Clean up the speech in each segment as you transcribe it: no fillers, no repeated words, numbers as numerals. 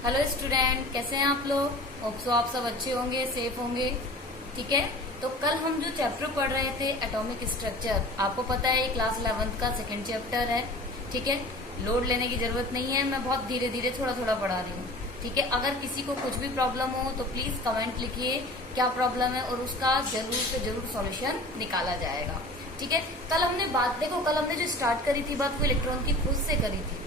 Hello student, कैसे हैं आप लोग। होप सो आप सब अच्छे होंगे, सेफ होंगे। ठीक है, तो कल हम जो चैप्टर पढ़ रहे थे एटॉमिक स्ट्रक्चर, आपको पता है ये क्लास 11th का सेकंड चैप्टर है। ठीक है, लोड लेने की जरूरत नहीं है, मैं बहुत धीरे धीरे थोड़ा थोड़ा पढ़ा रही हूँ। ठीक है, अगर किसी को कुछ भी प्रॉब्लम हो तो प्लीज कमेंट लिखिए क्या प्रॉब्लम है और उसका जरूर से जरूर सॉल्यूशन निकाला जाएगा। ठीक है, कल हमने जो स्टार्ट करी थी बात, वो इलेक्ट्रॉन की खोज से करी थी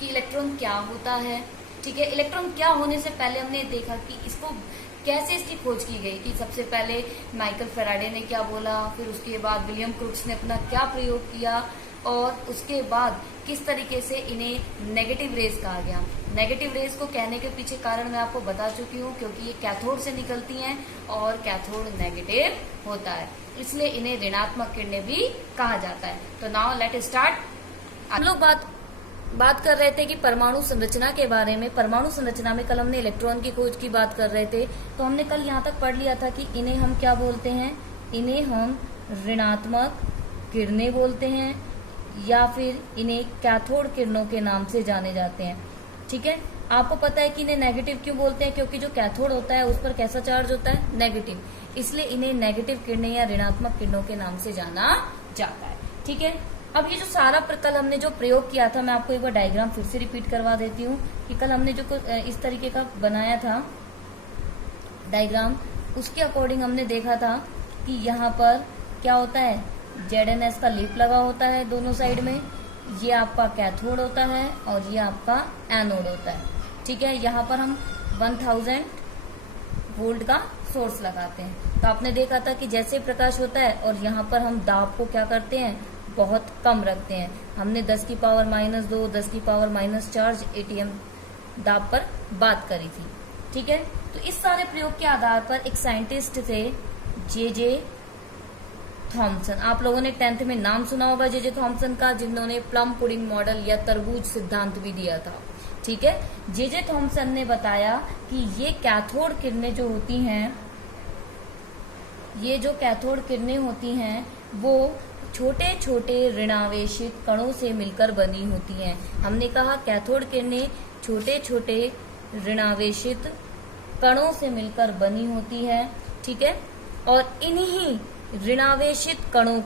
कि इलेक्ट्रॉन क्या होता है। ठीक है, इलेक्ट्रॉन क्या होने से पहले हमने देखा कि इसको कैसे इसकी खोज की गई, कि सबसे पहले माइकल फेराडे ने क्या बोला, फिर उसके बाद विलियम क्रूक्स ने अपना क्या प्रयोग किया, और उसके बाद किस तरीके से इन्हें नेगेटिव रेज कहा गया। नेगेटिव रेज को कहने के पीछे कारण मैं आपको बता चुकी हूँ, क्योंकि ये कैथोड से निकलती हैं और कैथोड नेगेटिव होता है, इसलिए इन्हें ऋणात्मक किरणें भी कहा जाता है। तो नाउ लेट स्टार्ट। हम लोग बात कर रहे थे कि परमाणु संरचना के बारे में। परमाणु संरचना में कल हमने इलेक्ट्रॉन की खोज की बात कर रहे थे, तो हमने कल यहाँ तक पढ़ लिया था कि इन्हें हम क्या बोलते हैं, इन्हें हम ऋणात्मक किरणें बोलते हैं, या फिर इन्हें कैथोड किरणों के नाम से जाने जाते हैं। ठीक है, आपको पता है कि इन्हें नेगेटिव क्यों बोलते हैं, क्योंकि जो कैथोड होता है उस पर कैसा चार्ज होता है, नेगेटिव, इसलिए इन्हें नेगेटिव किरणें या ऋणात्मक किरणों के नाम से जाना जाता है। ठीक है, अब ये जो सारा कल हमने जो प्रयोग किया था, मैं आपको एक बार डायग्राम फिर से रिपीट करवा देती हूँ कि कल हमने जो इस तरीके का बनाया था डायग्राम, उसके अकॉर्डिंग हमने देखा था कि यहाँ पर क्या होता है, ZnS का लीप लगा होता है दोनों साइड में, ये आपका कैथोड होता है और ये आपका एनोड होता है। ठीक है, यहाँ पर हम 1000 वोल्ट का सोर्स लगाते हैं। तो आपने देखा था कि जैसे प्रकाश होता है, और यहाँ पर हम दाब को क्या करते हैं, बहुत कम रखते हैं। हमने 10 की पावर -2, 10 की पावर -4 ATM दाब पर बात करी थी। ठीक है, तो इस सारे प्रयोग के आधार पर एक साइंटिस्ट थे जे थॉमसन। आप लोगों ने 10th में नाम सुना होगा जे थॉमसन का, जिन्होंने प्लम पुडिंग मॉडल या तरबूज सिद्धांत भी दिया था। ठीक है, जे थॉमसन ने बताया कि ये कैथोड किरणें जो होती हैं, ये जो कैथोड किरणें होती हैं वो छोटे छोटे ऋणावेशित कणों से मिलकर बनी होती हैं। हमने कहा कैथोड किरणें छोटे छोटे ऋणावेशित कणों से मिलकर बनी होती है। ठीक है, और इन्हीं ऋणावेशित कणों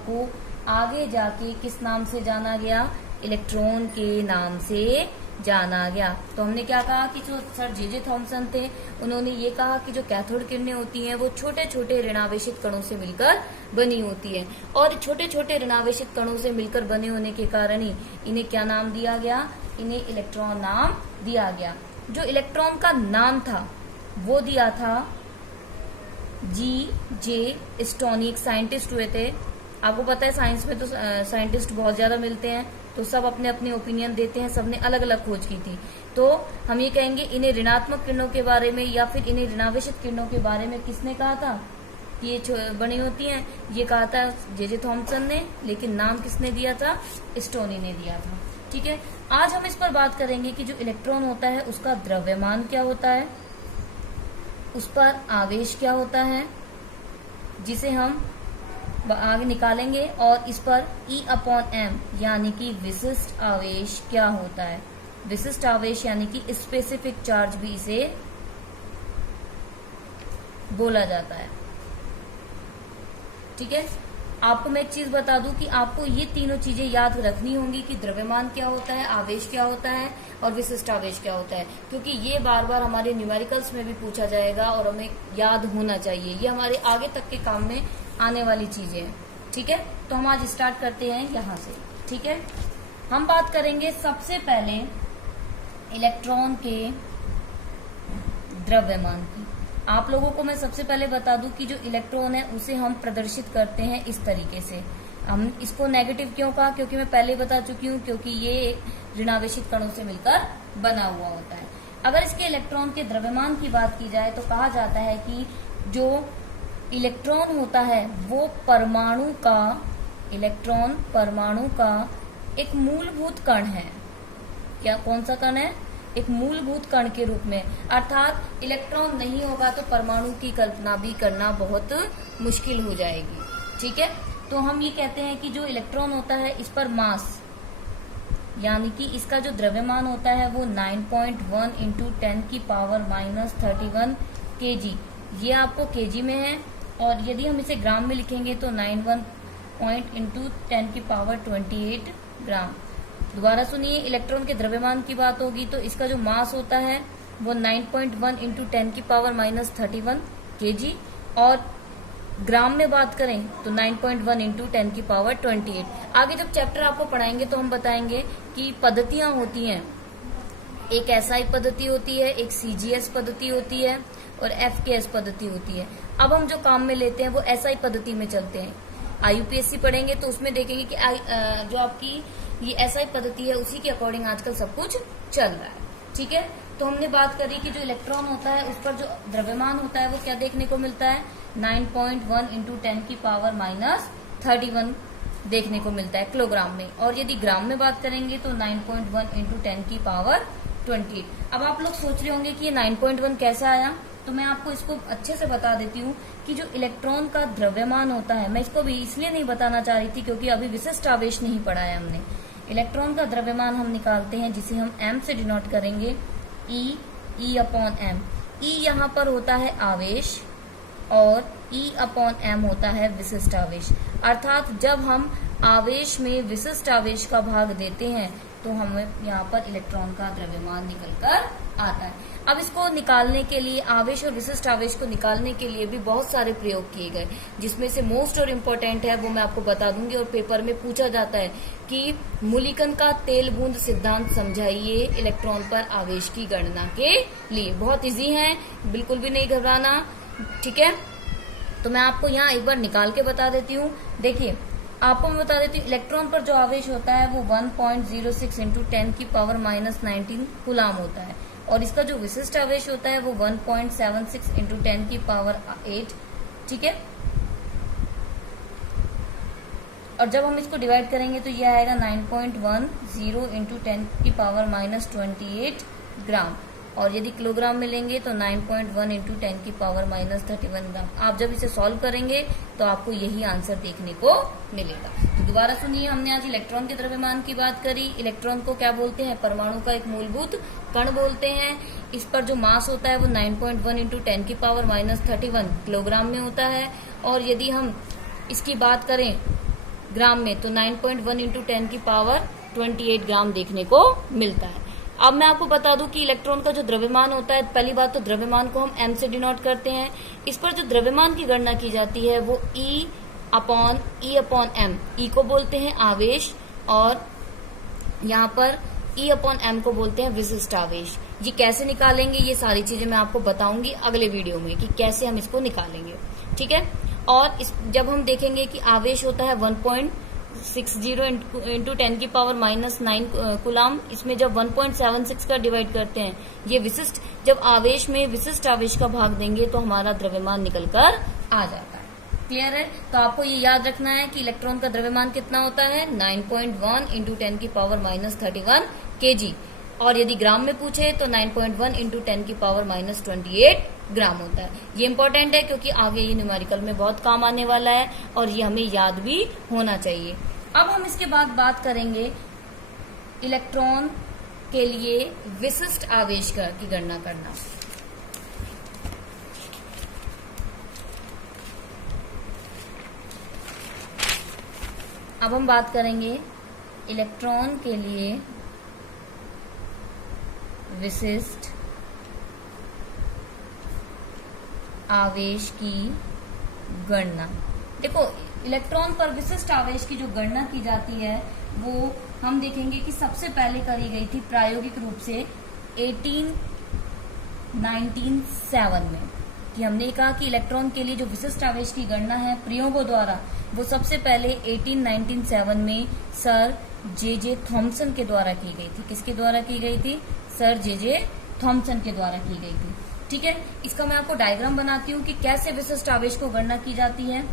को आगे जाके किस नाम से जाना गया, इलेक्ट्रॉन के नाम से जाना गया। तो हमने क्या कहा कि जो सर जे थॉमसन थे, उन्होंने ये कहा कि जो कैथोड किरणें होती हैं वो छोटे छोटे ऋणावेशित कणों से मिलकर बनी होती है, और छोटे छोटे ऋणावेशित कणों से मिलकर बने होने के कारण ही इन्हें क्या नाम दिया गया, इन्हें इलेक्ट्रॉन नाम दिया गया। जो इलेक्ट्रॉन का नाम था वो दिया था जे स्टोनी, एक साइंटिस्ट हुए थे। आपको पता है साइंस में तो साइंटिस्ट बहुत ज्यादा मिलते हैं, तो सब अपने अपने ओपिनियन देते हैं, सबने अलग अलग खोज की थी। तो हम ये कहेंगे इन्हें ऋणात्मक किरणों के बारे में या फिर इन्हें ऋणावेशित किरणों के बारे में किसने कहा था कि ये बनी होती हैं, ये कहा था जे थॉमसन ने, लेकिन नाम किसने दिया था, स्टोनी ने दिया था। ठीक है, आज हम इस पर बात करेंगे कि जो इलेक्ट्रॉन होता है उसका द्रव्यमान क्या होता है, उस पर आवेश क्या होता है, जिसे हम आगे निकालेंगे, और इस पर E/m यानी कि विशिष्ट आवेश क्या होता है। विशिष्ट आवेश यानी कि स्पेसिफिक चार्ज भी इसे बोला जाता है। ठीक है, आपको मैं एक चीज बता दूं कि आपको ये तीनों चीजें याद रखनी होंगी कि द्रव्यमान क्या होता है, आवेश क्या होता है और विशिष्ट आवेश क्या होता है, क्योंकि ये बार बार हमारे न्यूमेरिकल्स में भी पूछा जाएगा और हमें याद होना चाहिए। ये हमारे आगे तक के काम में आने वाली चीजें हैं। ठीक है, तो हम आज स्टार्ट करते हैं यहाँ से। ठीक है, हम बात करेंगे सबसे पहले इलेक्ट्रॉन के द्रव्यमान की। आप लोगों को मैं सबसे पहले बता दूं कि जो इलेक्ट्रॉन है उसे हम प्रदर्शित करते हैं इस तरीके से। हम इसको नेगेटिव क्यों कहा, क्योंकि मैं पहले बता चुकी हूँ, क्योंकि ये ऋणावेशित कणों से मिलकर बना हुआ होता है। अगर इसके इलेक्ट्रॉन के द्रव्यमान की बात की जाए तो कहा जाता है कि जो इलेक्ट्रॉन होता है वो परमाणु का एक मूलभूत कण है। क्या, कौन सा कण है, एक मूलभूत कण के रूप में, अर्थात इलेक्ट्रॉन नहीं होगा तो परमाणु की कल्पना भी करना बहुत मुश्किल हो जाएगी। ठीक है, तो हम ये कहते हैं कि जो इलेक्ट्रॉन होता है इस पर मास यानी कि इसका जो द्रव्यमान होता है वो 9.1 इंटू 10 की पावर माइनस 31 kg, ये आपको kg में है। और यदि हम इसे ग्राम में लिखेंगे तो 91 पॉइंट इंटू 10 की पावर 28 ग्राम। दोबारा सुनिए, इलेक्ट्रॉन के द्रव्यमान की बात होगी तो इसका जो मास होता है वो 9.1 इंटू 10 की पावर माइनस 31 kg, और ग्राम में बात करें तो 9.1 इंटू 10 की पावर 28। आगे जब चैप्टर आपको पढ़ाएंगे तो हम बताएंगे कि पद्धतियां होती हैं, एक एसआई पद्धति होती है, एक सीजीएस पद्धति होती है और एफकेएस पद्धति होती है। अब हम जो काम में लेते हैं वो एसआई पद्धति में चलते हैं। आईयूपीएससी पढ़ेंगे तो उसमें देखेंगे कि जो आपकी ये एसआई पद्धति है उसी के अकॉर्डिंग आजकल सब कुछ चल रहा है। ठीक है, तो हमने बात करी कि जो इलेक्ट्रॉन होता है उस पर जो द्रव्यमान होता है वो क्या देखने को मिलता है, 9.1 इंटू 10 की पावर माइनस 31 देखने को मिलता है किलोग्राम में। और यदि ग्राम में बात करेंगे तो 9.1 इंटू 10 की पावर 28। अब आप लोग सोच रहे होंगे कि ये 9.1 कैसे आया, तो मैं आपको इसको अच्छे से बता देती हूँ कि जो इलेक्ट्रॉन का द्रव्यमान होता है, मैं इसको भी इसलिए नहीं बताना चाह रही थी क्योंकि अभी विशिष्ट आवेश नहीं पढ़ा है हमने। इलेक्ट्रॉन का द्रव्यमान हम निकालते हैं जिसे हम m से डिनोट करेंगे, E अपॉन m। E यहाँ पर होता है आवेश और E अपॉन m होता है विशिष्ट आवेश। अर्थात जब हम आवेश में विशिष्ट आवेश का भाग देते हैं तो हमें यहाँ पर इलेक्ट्रॉन का द्रव्यमान निकलकर आता है। अब इसको निकालने के लिए, आवेश और विशिष्ट आवेश को निकालने के लिए भी बहुत सारे प्रयोग किए गए, जिसमें से मोस्ट और इम्पोर्टेंट है वो मैं आपको बता दूंगी। और पेपर में पूछा जाता है कि मूलिकन का तेल बूंद सिद्धांत समझाइए इलेक्ट्रॉन पर आवेश की गणना के लिए। बहुत इजी है, बिल्कुल भी नहीं घबराना। ठीक है, तो मैं आपको यहाँ एक बार निकाल के बता देती हूँ। देखिए, आपको मैं बता देती हूँ, इलेक्ट्रॉन पर जो आवेश होता है वो 1.06 इंटू 10 की पावर माइनस 19 कूलाम होता है, और इसका जो विशिष्ट आवेश होता है वो 1.76 इंटू 10 की पावर 8। ठीक है, और जब हम इसको डिवाइड करेंगे तो ये आएगा 9.10 इंटू 10 की पावर माइनस 28 ग्राम। और यदि किलोग्राम में लेंगे तो 9.1 इंटू 10 की पावर माइनस 31 ग्राम। आप जब इसे सॉल्व करेंगे तो आपको यही आंसर देखने को मिलेगा। तो दोबारा सुनिए, हमने आज इलेक्ट्रॉन के द्रव्यमान की बात करी। इलेक्ट्रॉन को क्या बोलते हैं, परमाणु का एक मूलभूत कण बोलते हैं। इस पर जो मास होता है वो 9.1 इंटू 10 की पावर माइनस 31 किलोग्राम में होता है। और यदि हम इसकी बात करें ग्राम में तो 9.1 इंटू 10 की पावर 28 ग्राम देखने को मिलता है। अब मैं आपको बता दूं कि इलेक्ट्रॉन का जो द्रव्यमान होता है, पहली बात तो द्रव्यमान को हम m से डिनोट करते हैं। इस पर जो द्रव्यमान की गणना की जाती है वो E अपॉन m, E को बोलते हैं आवेश और यहाँ पर E अपॉन m को बोलते हैं विशिष्ट आवेश। ये कैसे निकालेंगे, ये सारी चीजें मैं आपको बताऊंगी अगले वीडियो में कि कैसे हम इसको निकालेंगे। ठीक है, और जब हम देखेंगे कि आवेश होता है 1.60 इंटू 10 की पावर माइनस 9 कूलाम, इसमें जब 1.76 का डिवाइड करते हैं, ये विशिष्ट, जब आवेश में विशिष्ट आवेश का भाग देंगे तो हमारा द्रव्यमान निकलकर आ जाता है। क्लियर है, तो आपको ये याद रखना है कि इलेक्ट्रॉन का द्रव्यमान कितना होता है, 9.1 इंटू 10 की पावर माइनस 31 kg। और यदि ग्राम में पूछे तो 9.1 इंटू 10 की पावर माइनस 28 ग्राम होता है। ये इंपॉर्टेंट है क्योंकि आगे ये न्यूमेरिकल में बहुत काम आने वाला है और ये हमें याद भी होना चाहिए। अब हम इसके बाद बात करेंगे इलेक्ट्रॉन के लिए विशिष्ट आवेश की गणना करना। अब हम बात करेंगे इलेक्ट्रॉन के लिए विशिष्ट आवेश की गणना। देखो, इलेक्ट्रॉन पर विशिष्ट आवेश की जो गणना की जाती है वो हम देखेंगे कि सबसे पहले करी गई थी प्रायोगिक रूप से 1897 में। कि हमने कहा कि इलेक्ट्रॉन के लिए जो विशिष्ट आवेश की गणना है प्रयोगों द्वारा, वो सबसे पहले 1897 में सर जे थॉमसन के द्वारा की गई थी। किसके द्वारा की गई थी, सर जे थॉमसन के द्वारा की गई थी। ठीक है, इसका मैं आपको डायग्राम बनाती हूँ कि कैसे विशिष्ट आवेश को गणना की जाती है।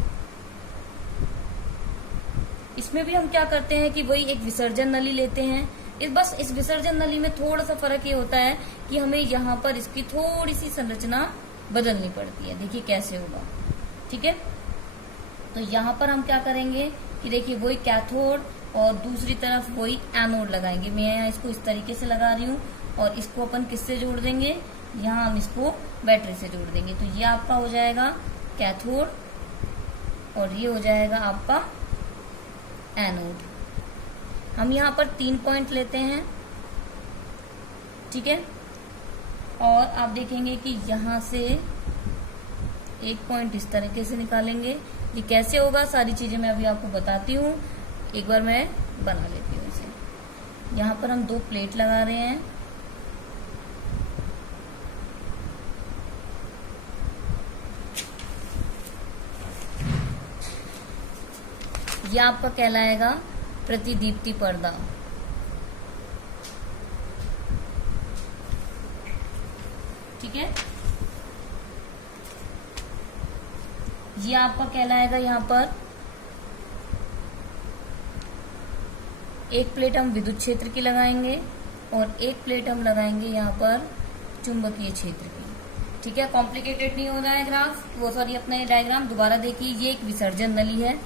इसमें भी हम क्या करते हैं कि वही एक विसर्जन नली लेते हैं। बस इस विसर्जन नली में थोड़ा सा फर्क ये होता है कि हमें यहाँ पर इसकी थोड़ी सी संरचना बदलनी पड़ती है। देखिए कैसे होगा। ठीक है, तो यहाँ पर हम क्या करेंगे कि देखिए वही कैथोड, और दूसरी तरफ वही एनोड लगाएंगे। मैं यहाँ इसको इस तरीके से लगा रही हूँ और इसको अपन किससे जोड़ देंगे, यहाँ हम इसको बैटरी से जोड़ देंगे। तो ये आपका हो जाएगा कैथोड और ये हो जाएगा आपका एनोड। हम यहाँ पर 3 पॉइंट लेते हैं, ठीक है। और आप देखेंगे कि यहाँ से एक पॉइंट इस तरीके से निकालेंगे। ये कैसे होगा, सारी चीजें मैं अभी आपको बताती हूँ। एक बार मैं बना लेती हूँ इसे। यहाँ पर हम 2 प्लेट लगा रहे हैं। यह आपका कहलाएगा प्रतिदीप्ति पर्दा। ठीक है, ये आपका कहलाएगा, यहाँ पर एक प्लेट हम विद्युत क्षेत्र की लगाएंगे और एक प्लेट हम लगाएंगे यहाँ पर चुंबकीय क्षेत्र की। ठीक है, कॉम्प्लिकेटेड नहीं हो रहा है ग्राफ, वो सॉरी अपना ये डायग्राम दोबारा देखिए। ये एक विसर्जन नली है,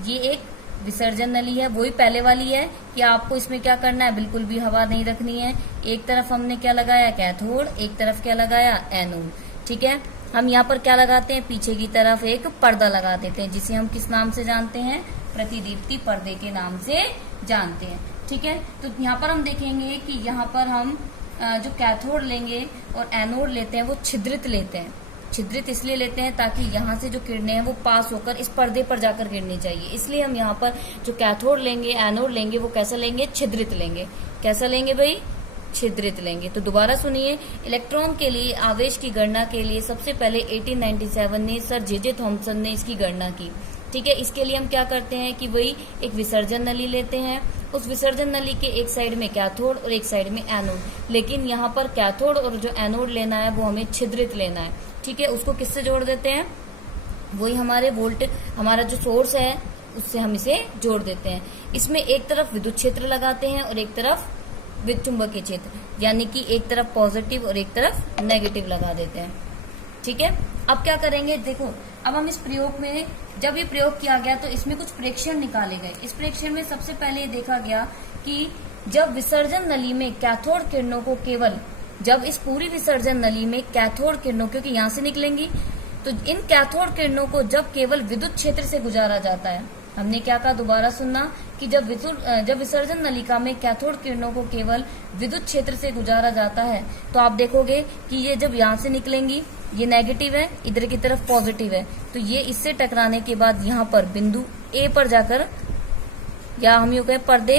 ये एक विसर्जन नली है, वही पहले वाली है कि आपको इसमें क्या करना है, बिल्कुल भी हवा नहीं रखनी है। एक तरफ हमने क्या लगाया, कैथोड, एक तरफ क्या लगाया, एनोड। ठीक है, हम यहाँ पर क्या लगाते हैं, पीछे की तरफ एक पर्दा लगा देते हैं, जिसे हम किस नाम से जानते हैं, प्रतिदीप्ति पर्दे के नाम से जानते हैं। ठीक है, तो यहाँ पर हम देखेंगे कि यहाँ पर हम जो कैथोड लेंगे और एनोड लेते हैं वो छिद्रित लेते हैं। छिद्रित इसलिए लेते हैं ताकि यहाँ से जो किरणें हैं वो पास होकर इस पर्दे पर जाकर गिरनी चाहिए। इसलिए हम यहाँ पर जो कैथोड लेंगे, एनोड लेंगे, वो कैसा लेंगे, छिद्रित लेंगे। कैसा लेंगे भाई, छिद्रित लेंगे। तो दोबारा सुनिए, इलेक्ट्रॉन के लिए आवेश की गणना के लिए सबसे पहले 1897 में सर जे थॉम्सन ने इसकी गणना की। ठीक है, इसके लिए हम क्या करते हैं कि वही एक विसर्जन नली लेते हैं, उस विसर्जन नली के एक साइड में कैथोड और एक साइड में एनोड। लेकिन यहाँ पर कैथोड और जो एनोड लेना है वो हमें छिद्रित लेना है। ठीक है, उसको किससे जोड़ देते हैं, वही हमारे वोल्टेज, हमारा जो सोर्स है उससे हम इसे जोड़ देते हैं। इसमें एक तरफ विद्युत क्षेत्र लगाते हैं और एक तरफ विद्युत चुंबकीय क्षेत्र, यानी कि एक तरफ पॉजिटिव और एक तरफ नेगेटिव लगा देते हैं। ठीक है, अब क्या करेंगे, देखो अब हम इस प्रयोग में, जब ये प्रयोग किया गया तो इसमें कुछ प्रेक्षण निकाले गए। इस प्रेक्षण में सबसे पहले देखा गया कि जब विसर्जन नली में कैथोड किरणों को केवल, जब इस पूरी विसर्जन नली में कैथोड किरणों, क्योंकि यहाँ से निकलेंगी, तो इन कैथोड किरणों को जब केवल विद्युत क्षेत्र से गुजारा जाता है, हमने क्या कहा, दोबारा सुनना, कि जब विसर्जन नलिका में कैथोड किरणों को केवल विद्युत क्षेत्र से गुजारा जाता है, तो आप देखोगे कि ये जब यहाँ से निकलेंगी, ये नेगेटिव है, इधर की तरफ पॉजिटिव है, तो ये इससे टकराने के बाद यहाँ पर बिंदु ए पर जाकर, या हम यूं कहें पर्दे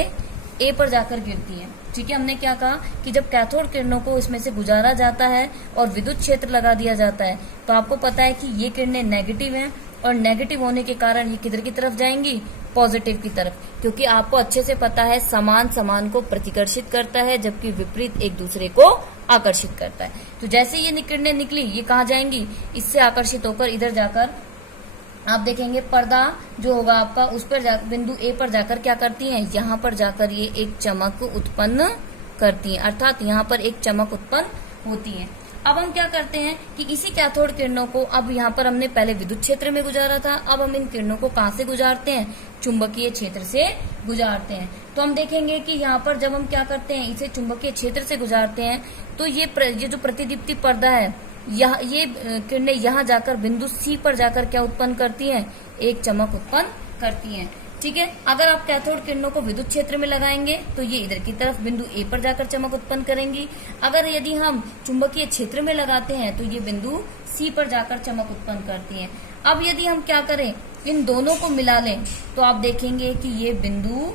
ए पर जाकर गिरती है। ठीक है, हमने क्या कहा कि जब कैथोड किरणों को इसमें से गुजारा जाता है और विद्युत क्षेत्र लगा दिया जाता है, तो आपको पता है कि ये किरणें नेगेटिव हैं और नेगेटिव होने के कारण ये किधर की तरफ जाएंगी, पॉजिटिव की तरफ, क्योंकि आपको अच्छे से पता है समान समान को प्रतिकर्षित करता है जबकि विपरीत एक दूसरे को आकर्षित करता है। तो जैसे ये किरणें निकली, ये कहाँ जाएंगी, इससे आकर्षित होकर इधर जाकर आप देखेंगे पर्दा जो होगा आपका, उस पर जाकर बिंदु ए पर जाकर क्या करती हैं, यहाँ पर जाकर ये एक चमक उत्पन्न करती हैं, अर्थात यहाँ पर एक चमक उत्पन्न होती है। अब हम क्या करते हैं कि इसी कैथोड किरणों को, अब यहाँ पर हमने पहले विद्युत क्षेत्र में गुजारा था, अब हम इन किरणों को कहाँ से गुजारते हैं, चुंबकीय क्षेत्र से गुजारते हैं। तो हम देखेंगे कि यहाँ पर जब हम क्या करते हैं, इसे चुंबकीय क्षेत्र से गुजारते हैं, तो ये जो प्रतिदीप्ति पर्दा है, ये किरणें यहाँ जाकर बिंदु सी पर जाकर क्या उत्पन्न करती हैं, एक चमक उत्पन्न करती हैं। ठीक है, अगर आप कैथोड किरणों को विद्युत क्षेत्र में लगाएंगे तो ये इधर की तरफ बिंदु ए पर जाकर चमक उत्पन्न करेंगी। अगर यदि हम चुंबकीय क्षेत्र में लगाते हैं तो ये बिंदु सी पर जाकर चमक उत्पन्न करती हैं। अब यदि हम क्या करें, इन दोनों को मिला लें, तो आप देखेंगे कि ये बिंदु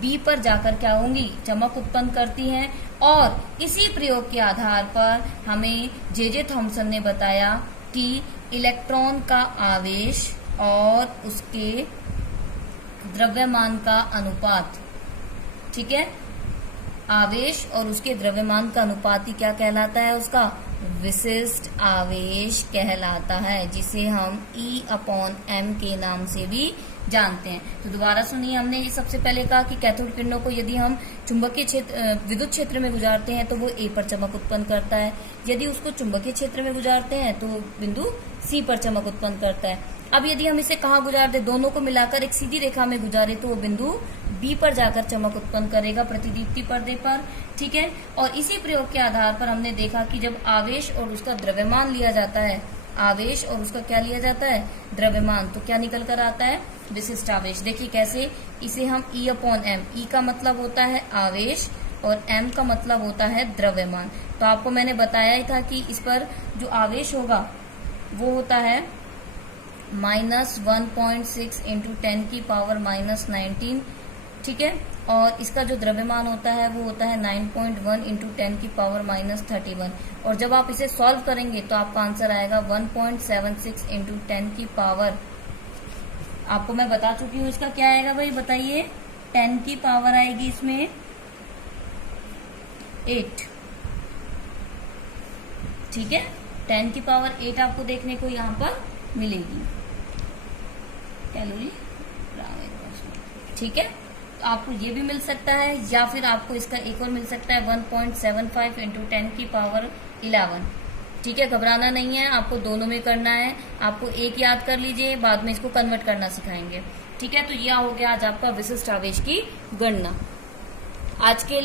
बी पर जाकर क्या होंगी, चमक उत्पन्न करती हैं। और इसी प्रयोग के आधार पर हमें जे थॉम्सन ने बताया कि इलेक्ट्रॉन का आवेश और उसके द्रव्यमान का अनुपात, ठीक है, आवेश और उसके द्रव्यमान का अनुपात ही क्या कहलाता है, उसका विशिष्ट आवेश कहलाता है, जिसे हम E/m के नाम से भी जानते हैं। तो दोबारा सुनिए, हमने ये सबसे पहले कहा कि कैथोड किरणों को यदि हम चुंबकीय क्षेत्र, विद्युत क्षेत्र में गुजारते हैं तो वो ए पर चमक उत्पन्न करता है, यदि उसको चुंबकीय क्षेत्र में गुजारते हैं तो बिंदु सी पर चमक उत्पन्न करता है। अब यदि हम इसे कहाँ गुजार दे, दोनों को मिलाकर एक सीधी रेखा में गुजारे तो वो बिंदु बी पर जाकर चमक उत्पन्न करेगा प्रतिदीप्ति पर्दे पर। ठीक है, और इसी प्रयोग के आधार पर हमने देखा कि जब आवेश और उसका द्रव्यमान लिया जाता है, आवेश और उसका क्या लिया जाता है, द्रव्यमान, तो क्या निकल कर आता है, विशिष्ट आवेश। देखिए कैसे, इसे हम E/m, E का मतलब होता है आवेश और m का मतलब होता है द्रव्यमान। तो आपको मैंने बताया ही था कि इस पर जो आवेश होगा वो होता है -1.6 इंटू 10⁻⁻19। ठीक है, और इसका जो द्रव्यमान होता है वो होता है 9.1 इंटू 10⁻31। और जब आप इसे सॉल्व करेंगे तो आपका आंसर आएगा 1.76 इंटू 10 आपको मैं बता चुकी हूँ इसका क्या आएगा भाई, बताइए। 10 की पावर आएगी इसमें 8। ठीक है, 10 की पावर 8 आपको देखने को यहाँ पर मिलेगी कैलोरी। ठीक है, तो आपको ये भी मिल सकता है, या फिर आपको इसका एक और मिल सकता है 1.75 इंटू 10⁻11। ठीक है, घबराना नहीं है, आपको दोनों में करना है। आपको एक याद कर लीजिए, बाद में इसको कन्वर्ट करना सिखाएंगे। ठीक है, तो यह हो गया आज आपका विशिष्ट आवेश की गणना। आज के